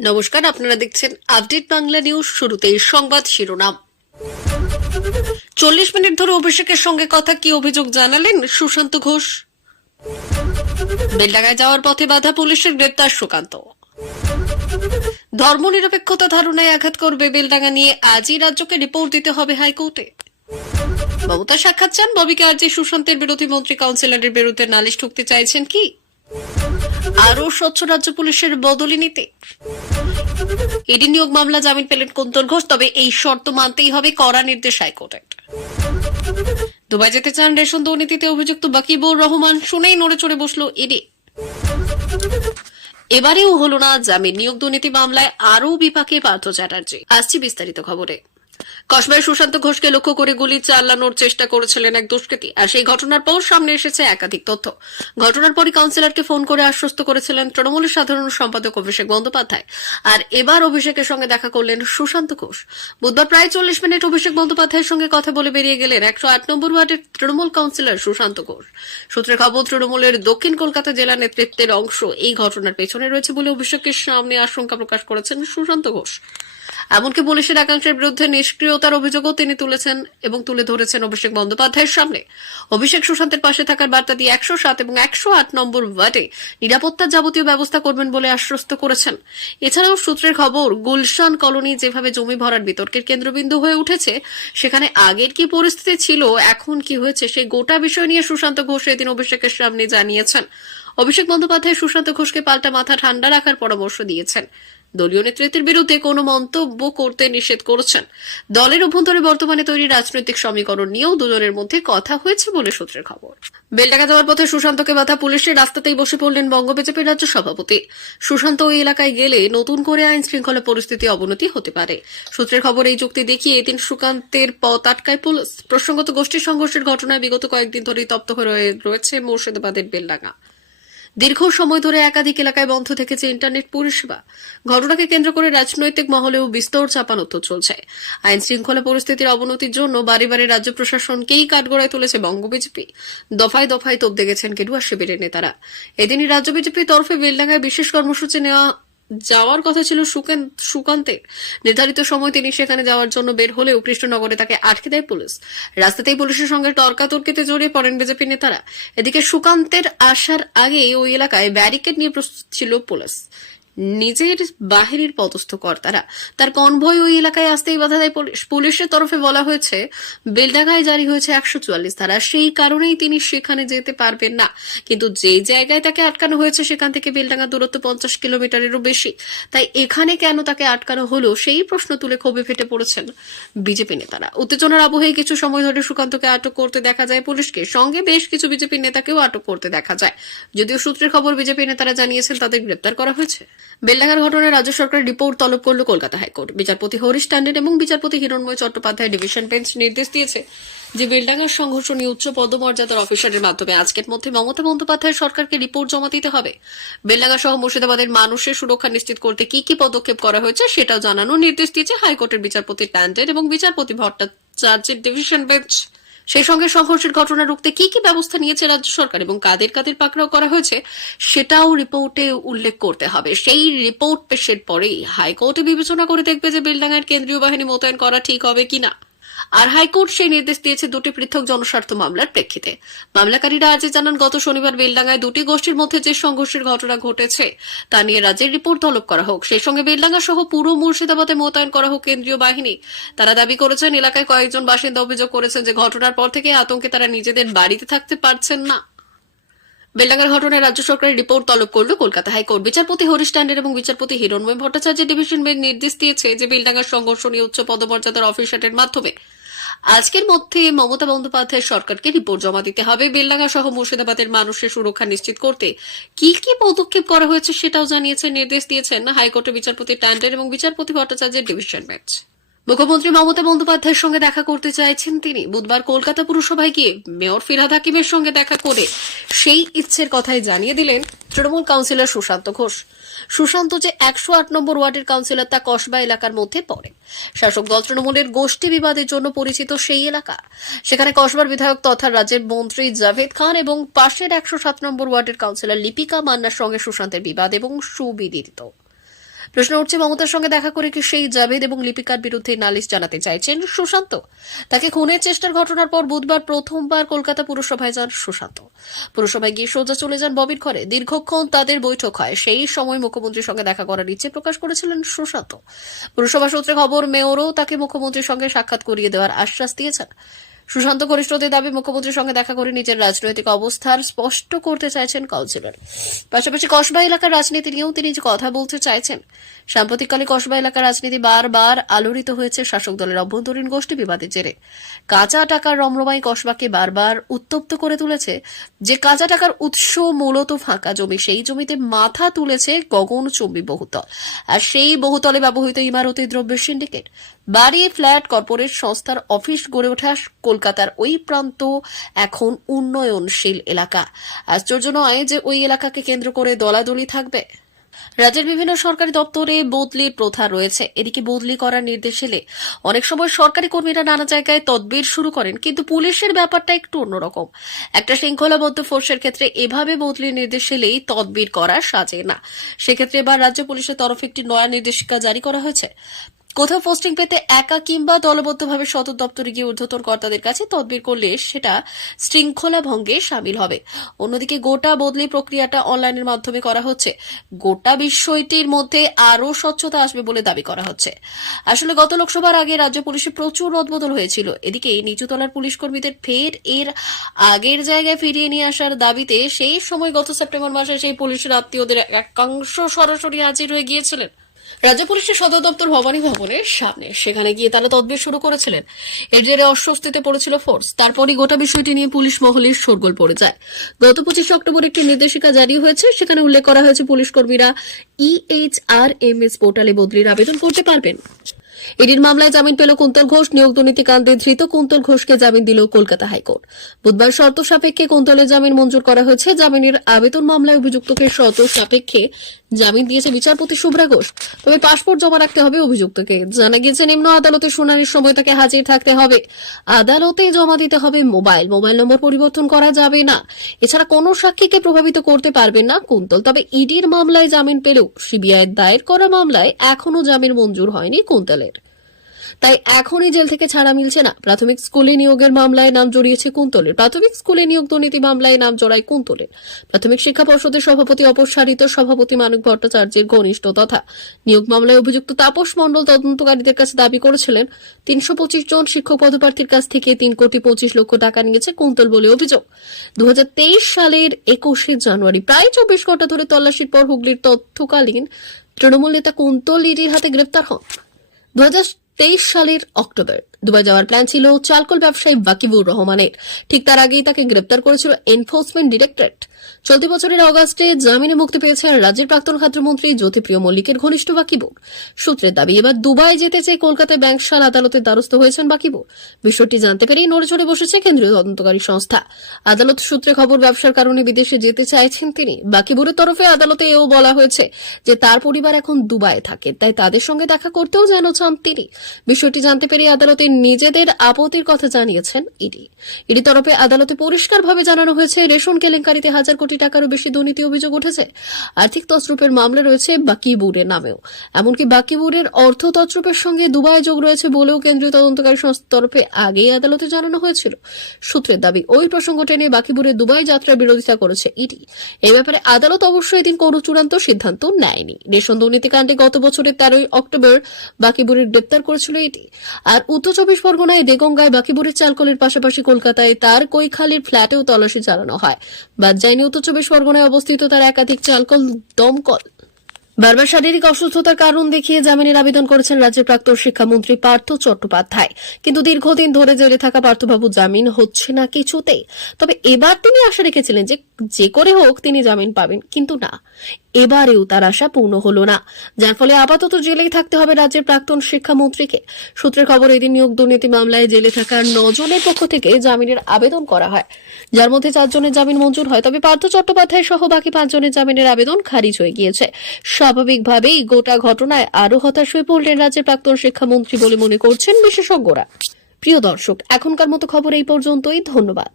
নমস্কার, আপনারা দেখছেন আপডেট বাংলা নিউজ। শুরুতেই সংবাদ শিরোনাম। 40 মিনিট ধরে অভিষেকের সঙ্গে কথা, কি অভিযোগ জানালেন সুশান্ত ঘোষ। বেলডাঙ্গায় যাওয়ার পথে বাধা, পুলিশের গ্রেপ্তার সুকান্ত। ধর্মনিরপেক্ষতা ধারণায় আঘাত করবে বেলডাঙ্গা নিয়ে আজই রাজ্যকে রিপোর্ট দিতে হবে হাইকোর্টে। মমতা সাক্ষাৎ চান, ববিকে আজই সুশান্তের বিরোধী মন্ত্রী কাউন্সিলরের বিরুদ্ধে নালিশ ঠুকতে চাইছেন কি। আরও স্বচ্ছ রাজ্য পুলিশের বদলি নিতে ইডি নিয়োগ মামলা, জামিন পেলেন কুন্তল ঘোষ, তবে এই শর্ত মানতেই হবে, কড়া নির্দেশ হাইকোর্টের। দুবাই যেতে চান রেশন দুর্নীতিতে অভিযুক্ত বাকিবুর রহমান, শুনেই নড়ে চড়ে বসল ইডি। এবারেও হলো না জামিন, নিয়োগ দুর্নীতি মামলায় আরও বিপাকে পার্থ চ্যাটার্জি। আসছি বিস্তারিত খবরে। কসবায় সুশান্ত ঘোষকে লক্ষ্য করে গুলি চালানোর চেষ্টা করেছিলেন এক দুষ্কৃতী, আর সেই ঘটনার পর সামনে এসেছে একাধিক তথ্য। ঘটনার পরই কাউন্সিলরকে ফোন করে আশ্বস্ত করেছিলেন তৃণমূলের সাধারণ সম্পাদক অভিষেক বন্দ্যোপাধ্যায়। আর এবার অভিষেকের সঙ্গে দেখা করলেন সুশান্ত ঘোষ। বুধবার প্রায় 40 মিনিট অভিষেক বন্দ্যোপাধ্যায়ের সঙ্গে কথা বলে বেরিয়ে গেলেন 108 নম্বর ওয়ার্ডের তৃণমূল কাউন্সিলর সুশান্ত ঘোষ। সূত্রের খবর, তৃণমূলের দক্ষিণ কলকাতা জেলা নেতৃত্বের অংশ এই ঘটনার পেছনে রয়েছে বলে অভিষেকের সামনে আশঙ্কা প্রকাশ করেছেন সুশান্ত ঘোষ। এমনকি পুলিশের একাংশের বিরুদ্ধে নিষ্ক্রিয়তার অভিযোগও তিনি তুলেছেন এবং তুলে ধরেছেন অভিষেক বন্দ্যোপাধ্যায়ের সামনে। অভিষেক সুশান্তের পাশে থাকার বার্তা দিয়ে 107 এবং 108 নম্বর ওয়ার্ডে নিরাপত্তার যাবতীয় ব্যবস্থা করবেন বলে আশ্বস্ত করেছেন। এছাড়াও সূত্রের খবর, গুলশান কলোনি যেভাবে জমি ভরার বিতর্কের কেন্দ্রবিন্দু হয়ে উঠেছে, সেখানে আগের কি পরিস্থিতি ছিল, এখন কি হয়েছে, সেই গোটা বিষয় নিয়ে সুশান্ত ঘোষ এদিন অভিষেকের সামনে জানিয়েছেন। অভিষেক বন্দ্যোপাধ্যায় সুশান্ত ঘোষকে পাল্টা মাথা ঠান্ডা রাখার পরামর্শ দিয়েছেন। দলীয় নেতৃত্বের বিরুদ্ধে কোনো মন্তব্য করতে নিষেধ করেছেন। দলের অভ্যন্তরে বর্তমানে তৈরি রাজনৈতিক সমীকরণ নিয়েও দুজনের মধ্যে কথা হয়েছে বলে সূত্রের খবর। বেলডাঙ্গা যাওয়ার পথে সুশান্তকে বাধা, পুলিশের রাস্তাতেই বসে পড়লেন বঙ্গ বিজেপির রাজ্য সভাপতি। সুশান্ত ওই এলাকায় গেলে নতুন করে আইন শৃঙ্খলা পরিস্থিতি অবনতি হতে পারে। সূত্রের খবর, এই যুক্তি দেখিয়ে এদিন সুকান্তের পথ আটকায় পুলিশ। প্রসঙ্গত, গোষ্ঠী সংঘর্ষের ঘটনায় বিগত কয়েকদিন ধরেই তপ্ত হয়ে রয়েছে মুর্শিদাবাদের বেলডাঙ্গা। দীর্ঘ সময় ধরে একাধিক এলাকায় বন্ধ থেকেছে ইন্টারনেট পরিষেবা। ঘটনাকে কেন্দ্র করে রাজনৈতিক মহলেও বিস্তর চাপানোত্তর চলছে। আইন শৃঙ্খলা পরিস্থিতির অবনতির জন্য বারে বারে রাজ্য প্রশাসনকেই কাঠগড়ায় তুলেছে বঙ্গ বিজেপি। দফায় দফায় তোপ দেখেছেন গেরুয়া শিবিরের নেতারা। এদিনই রাজ্য বিজেপির তরফে বেলডাঙ্গায় বিশেষ কর্মসূচি যাওয়ার কথা ছিল সুকান্তের। নির্ধারিত সময় তিনি সেখানে যাওয়ার জন্য বের হলেও কৃষ্ণনগরে তাকে আটকে দেয় পুলিশ। রাস্তাতেই পুলিশের সঙ্গে তর্কাতর্কিতে জড়িয়ে পড়েন বিজেপি নেতারা। এদিকে সুকান্তের আসার আগে ওই এলাকায় ব্যারিকেড নিয়ে প্রস্তুত ছিল পুলিশ। নিজের বাহিনীর পদস্থ কর্তারা তার কনভয় ওই এলাকায় আসতেই বাধা দেয় পুলিশ। পুলিশের তরফে বলা হয়েছে, বেলডাঙ্গায় জারি হয়েছে 144 ধারা, সেই কারণেই তিনি সেখানে যেতে পারবেন না। কিন্তু যে জায়গায় তাকে আটকানো হয়েছে সেখান থেকে বেলডাঙ্গা দূরত্ব 50 কিলোমিটারেরও বেশি, তাই এখানে কেন তাকে আটকানো হলো সেই প্রশ্ন তুলে ক্ষোভে ফেটে পড়েছেন বিজেপি নেতারা। উত্তেজনার আবহে কিছু সময় ধরে সুকান্তকে আটক করতে দেখা যায় পুলিশকে, সঙ্গে বেশ কিছু বিজেপি নেতাকেও আটক করতে দেখা যায়। যদিও সূত্রের খবর, বিজেপি নেতারা জানিয়েছেন তাদের গ্রেপ্তার করা হয়েছে। বেলডাঙ্গার ঘটনায় রাজ্য সরকারের রিপোর্ট তলব করল কলকাতা হাইকোর্ট। বিচারপতি হরিশ ট্যান্ডন এবং বিচারপতি হিরণময় চট্টোপাধ্যায় ডিভিশন বেঞ্চ নির্দেশ দিয়েছে যে বেলডাঙ্গার সংঘর্ষ নিয়ে উচ্চ পদমর্যাদার অফিসারের মাধ্যমে আজকের মধ্যে মমতা বন্দ্যোপাধ্যায় সরকারকে রিপোর্ট জমা দিতে হবে। বেলডাঙ্গা সহ মুর্শিদাবাদের মানুষের সুরক্ষা নিশ্চিত করতে কি কি পদক্ষেপ করা হয়েছে সেটাও জানানোর নির্দেশ দিয়েছে হাইকোর্টের বিচারপতি ট্যান্ডন এবং বিচারপতি ভট্টাচার্যের ডিভিশন বেঞ্চ। সেই সঙ্গে সংঘর্ষের ঘটনা রুখতে কি কি ব্যবস্থা নিয়েছে রাজ্য সরকার এবং কাদের কাদের পাকড়াও করা হয়েছে সেটাও রিপোর্টে উল্লেখ করতে হবে। সেই রিপোর্ট পেশের পরেই হাইকোর্টে বিবেচনা করে দেখবে যে বেলডাঙ্গার কেন্দ্রীয় বাহিনী মোতায়েন করা ঠিক হবে কিনা। আর হাইকোর্ট সেই নির্দেশ দিয়েছে দুটি পৃথক জনস্বার্থ মামলার প্রেক্ষিতে। মামলাকারীরা আজ জানান, গত শনিবার বেলডাঙ্গায় দুটি গোষ্ঠীর মধ্যে যে সংঘর্ষের ঘটনা ঘটেছে তা নিয়ে রাজ্যের রিপোর্ট তলব করা হোক। সেই সঙ্গে বেলডাঙ্গা সহ পুরো মুর্শিদাবাদে মোতায়েন করা হোক কেন্দ্রীয় বাহিনী। তারা দাবি করেছেন, এলাকায় কয়েকজন বাসিন্দা অভিযোগ করেছেন যে ঘটনার পর থেকে আতঙ্কে তারা নিজেদের বাড়িতে থাকতে পারছেন না। বেলডাঙ্গার ঘটনায় রাজ্য সরকারের রিপোর্ট তলব করল কলকাতা হাইকোর্ট। বিচারপতি হরিশ ট্যান্ডন এবং বিচারপতি হিরণময় ভট্টাচার্যের ডিভিশন বেঞ্চ নির্দেশ দিয়েছে যে বেলডাঙ্গার সংঘর্ষ নিয়ে উচ্চ পদমর্যাদার অফিসারের মাধ্যমে আজকের মধ্যে মমতা বন্দ্যোপাধ্যায় সরকারকে রিপোর্ট জমা দিতে হবে। বেলডাঙ্গা সহ মুর্শিদাবাদের মানুষের সুরক্ষা নিশ্চিত করতে কি কি পদক্ষেপ করা হয়েছে সেটাও জানিয়েছেন, নির্দেশ দিয়েছেন হাইকোর্টের বিচারপতি ট্যান্ডন এবং বিচারপতি ভট্টাচার্যের ডিভিশন বেঞ্চ। মুখ্যমন্ত্রী মমতা বন্দ্যোপাধ্যায়ের সঙ্গে দেখা করতে চাইছেন তিনি। বুধবার কলকাতা পুরসভায় গিয়ে মেয়র ফিরহাদ হাকিমের সঙ্গে দেখা করে সেই ইচ্ছের কথাই জানিয়ে দিলেন তৃণমূল কাউন্সিলর সুশান্ত ঘোষ। সুশান্ত যে 108 নম্বর ওয়ার্ডের কাউন্সিলর তা কসবা এলাকার মধ্যে পড়ে। শাসক দল তৃণমূলের গোষ্ঠী বিবাদের জন্য পরিচিত সেই এলাকা। সেখানে কসবার বিধায়ক তথা রাজ্যের মন্ত্রী জাভেদ খান এবং পাশের 107 নম্বর ওয়ার্ডের কাউন্সিলর লিপিকা মান্নার সঙ্গে সুশান্তের বিবাদ এবং সুবিদিত। প্রশ্ন উঠছে, মমতার সঙ্গে দেখা করে কি সেই জাভেদ এবং লিপিকার বিরুদ্ধে নালিশ জানাতে চাইছেন সুশান্ত? তাকে খুনের চেষ্টার ঘটনার পর বুধবার প্রথমবার কলকাতা পুরসভায় যান সুশান্ত। পুরসভায় গিয়ে সোজা চলে যান ববির ঘরে। দীর্ঘক্ষণ তাদের বৈঠক হয়। সেই সময় মুখ্যমন্ত্রীর সঙ্গে দেখা করার ইচ্ছে প্রকাশ করেছিলেন সুশান্ত। পুরসভা সূত্রে খবর, মেয়রও তাকে মুখ্যমন্ত্রীর সঙ্গে সাক্ষাৎ করিয়ে দেওয়ার আশ্বাস দিয়েছেন। সুশান্ত ঘনিষ্ঠদের দাবি, মুখ্যমন্ত্রীর সঙ্গে দেখা করে নিজের রাজনৈতিক অবস্থান স্পষ্ট করতে চাইছেন কাউন্সিলর। পাশাপাশি কসবা এলাকার রাজনীতি নিয়েও তিনি কথা বলতে চাইছেন। সাম্প্রতিককালে কসবা এলাকার রাজনীতি বারবার আলোড়িত হয়েছে শাসক দলের অভ্যন্তরীণ গোষ্ঠী বিবাদের জেরে। কাঁচা টাকার রমরমাই কসবাকে বারবার উত্তপ্ত করে তুলেছে। যে কাঁচা টাকার উৎস মূলত ফাঁকা জমি, সেই জমিতে মাথা তুলেছে গগনচুম্বী বহুতল, আর সেই বহুতলে ব্যবহৃত ইমারতি দ্রব্যের সিন্ডিকেট। বাড়ি, ফ্ল্যাট, কর্পোরেট সংস্থার অফিস গড়ে ওঠা কলকাতার ওই প্রান্ত এখন উন্নয়নশীল এলাকা। আশ্চর্য নয় যে ওই এলাকাকে কেন্দ্র করে দলাদলি থাকবে। রাজ্যের বিভিন্ন সরকারি দপ্তরে বদলির প্রথা রয়েছে। এদিকে বদলি করার নির্দেশ এলে অনেক সময় সরকারি কর্মীরা নানা জায়গায় তদবির শুরু করেন, কিন্তু পুলিশের ব্যাপারটা একটু অন্যরকম। একটা শৃঙ্খলাবদ্ধ ফোর্সের ক্ষেত্রে এভাবে বদলির নির্দেশ এলেই তদবির করা সাজে না। সেক্ষেত্রে এবার রাজ্য পুলিশের তরফে একটি নয়া নির্দেশিকা জারি করা হয়েছে। কোথাও পোস্টিং পেতে একা কিংবা দলবদ্ধভাবে সদর দপ্তরে গিয়ে ঊর্ধ্বতন কর্তাদের কাছে তদবির করলে সেটা শৃঙ্খলা ভঙ্গে সামিল হবে। অন্যদিকে গোটা বদলি প্রক্রিয়াটা অনলাইনের মাধ্যমে করা হচ্ছে। গোটা বিষয়টির মধ্যে আরও স্বচ্ছতা আসবে বলে দাবি করা হচ্ছে। আসলে গত লোকসভার আগে রাজ্য পুলিশে প্রচুর রদবদল হয়েছিল। এদিকে নিচুতলার পুলিশ কর্মীদের ফের এর আগের জায়গায় ফিরিয়ে নিয়ে আসার দাবিতে সেই সময় গত সেপ্টেম্বর মাসে সেই পুলিশের আত্মীয়দের একাংশ সরাসরি হাজির হয়ে গিয়েছিলেন রাজ্য পুলিশের সদর দপ্তর ভবানী ভবনের সামনে। সেখানে গিয়ে তারা তদবির শুরু করেছিলেন। এর জেরে অস্বস্তিতে পড়েছিল ফোর্স। তারপরই গোটা বিষয়টি নিয়ে পুলিশ মহলের শোরগোল পড়ে যায়। গত 25 অক্টোবর একটি নির্দেশিকা জারি হয়েছে। সেখানে উল্লেখ করা হয়েছে পুলিশ কর্মীরা EHRMS পোর্টালে বদলির আবেদন করতে পারবেন। ইডির মামলায় জামিন পেল কুন্তল ঘোষ। নিয়োগ দুর্নীতি কাণ্ডে ধৃত কুন্তল ঘোষকে জামিন দিল কলকাতা হাইকোর্ট। বুধবার শর্ত সাপেক্ষে কুন্তলের জামিন মঞ্জুর করা হয়েছে। জামিনের আবেদন মামলায় অভিযুক্তকে শর্ত সাপেক্ষে জামিন দিয়েছে বিচারপতি শুভ্রা ঘোষ। তবে পাসপোর্ট জমা রাখতে হবে অভিযুক্তকে। জানা গিয়েছে নিম্ন আদালতে শুনানির সময় তাকে হাজির থাকতে হবে। আদালতে জমা দিতে হবে মোবাইল নম্বর পরিবর্তন করা যাবে না। এছাড়া কোনো সাক্ষীকে প্রভাবিত করতে পারবেন না কুন্তল। তবে ইডির মামলায় জামিন পেলেও সিবিআই দায়ের করা মামলায় এখনো জামিন মঞ্জুর হয়নি কুন্তলের। তাই এখনই জেল থেকে ছাড়া মিলছে না। প্রাথমিক স্কুলে নিয়োগের মামলায় নাম জড়িয়েছে কুন্তলের। প্রাথমিক স্কুলে নিয়োগ দুর্নীতি মামলায় নাম জড়ায় কুন্তলের। প্রাথমিক শিক্ষা পর্ষদের সভাপতি অপসারিত সভাপতি মানিক ভট্টাচার্যের ঘনিষ্ঠ তথা নিয়োগ মামলায় অভিযুক্ত তাপস মণ্ডল তদন্তকারীদের কাছে দাবি করেছিলেন 325 জন শিক্ষক পদপ্রার্থীর কাছ থেকে 3,25,00,000 টাকা নিয়েছে কুন্তল বলে অভিযোগ। 2023 সালের 21শে জানুয়ারি প্রায় 24 ঘন্টা ধরে তল্লাশির পর হুগলির তথ্যকালীন তৃণমূল নেতা কুন্তল ইডির হাতে গ্রেপ্তার হন। 2023 সালের অক্টোবর দুবাই যাওয়ার প্ল্যান ছিল চালকল ব্যবসায়ী বাকিবুর রহমানের। ঠিক তার আগেই তাকে গ্রেপ্তার করেছিল এনফোর্সমেন্ট ডিরেক্টরেট। চলতি বছরের অগাস্টে জামিনে মুক্তি পেয়েছেন রাজ্যের প্রাক্তন খাদ্যমন্ত্রী জ্যোতিপ্রিয় মল্লিকের ঘনিষ্ঠ বাকিবুর। সূত্রের দাবি, এবার দুবাই যেতে চেয়ে কলকাতায় ব্যাংকশাল আদালতের দ্বারস্থ হয়েছেন বাকিবুর। বিষয়টি জানতে পেরেই নড়েচড়ে বসেছে কেন্দ্রীয় তদন্তকারী সংস্থা। আদালত সূত্রে খবর, ব্যবসার কারণে বিদেশে যেতে চাইছেন তিনি। বাকিবুরের তরফে আদালতে এও বলা হয়েছে যে তার পরিবার এখন দুবাইয়ে থাকে, তাই তাদের সঙ্গে দেখা করতেও যেন চান তিনি। বিষয়টি জানতে পেরে আদালতে নিজেদের আপত্তির কথা জানিয়েছেন ইডি। ইডি তরফে আদালতে পরিষ্কারভাবে জানানো হয়েছে, রেশন কেলেঙ্কারিতে 1,000 কোটি টাকারও বেশি দুর্নীতি অভিযোগ উঠেছে। আর্থিক তছরূপের মামলা রয়েছে বাকিবুরের নামেও। এমনকি বাকিবুরের অর্থ তছরূপের সঙ্গে দুবাই যোগ রয়েছে বলেও কেন্দ্রীয় তদন্তকারী সংস্থার তরফে আগেই আদালতে জানানো হয়েছিল। সূত্রের দাবি, ওই প্রসঙ্গ টেনে বাকিবুরের দুবাই যাত্রার বিরোধিতা করেছে ইডি। এই ব্যাপারে আদালত অবশ্য এদিন কোনো চূড়ান্ত সিদ্ধান্ত নেয়নি। রেশন দুর্নীতিকাণ্ডে গত বছরের 13 অক্টোবর বাকিবুরের গ্রেপ্তার করেছিল ইডি। আর উত্তর 24 পরগনায় দেগঙ্গায় বাকিবুরের চালকলের পাশাপাশি কলকাতায় তার কৈখালির ফ্ল্যাটেও তল্লাশি চালানো হয়। বাদ যায়নি উত্তর 24 পরগনায় অবস্থিত তার একাধিক চালকল, দমকল। বারবার শারীরিক অসুস্থতার কারণ দেখিয়ে জামিনের আবেদন করেছেন রাজ্যের প্রাক্তন শিক্ষামন্ত্রী পার্থ চট্টোপাধ্যায়। কিন্তু দীর্ঘদিন ধরে জেলে থাকা পার্থবাবু জামিন হচ্ছে না কিছুতেই। তবে এবার তিনি আশা রেখেছিলেন যে করে হোক তিনি জামিন পাবেন, কিন্তু না, এবারেও তার আশা পূর্ণ হল না। যার ফলে আপাতত জেলেই থাকতে হবে রাজ্যের প্রাক্তন শিক্ষামন্ত্রীকে। সূত্রের খবর, এদিন নিয়োগ দুর্নীতি মামলায় জেলে থাকা 9 জনের পক্ষ থেকে জামিনের আবেদন করা হয়, যার মধ্যে 4 জনের জামিন মঞ্জুর হয়। তবে পার্থ চট্টোপাধ্যায় সহ বাকি 5 জনের জামিনের আবেদন খারিজ হয়ে গিয়েছে। স্বাভাবিকভাবেই গোটা ঘটনায় আরো হতাশ হয়ে পড়লেন রাজ্যের প্রাক্তন শিক্ষামন্ত্রী বলে মনে করছেন বিশেষজ্ঞরা। প্রিয় দর্শক, এখনকার মতো খবর এই পর্যন্তই। ধন্যবাদ।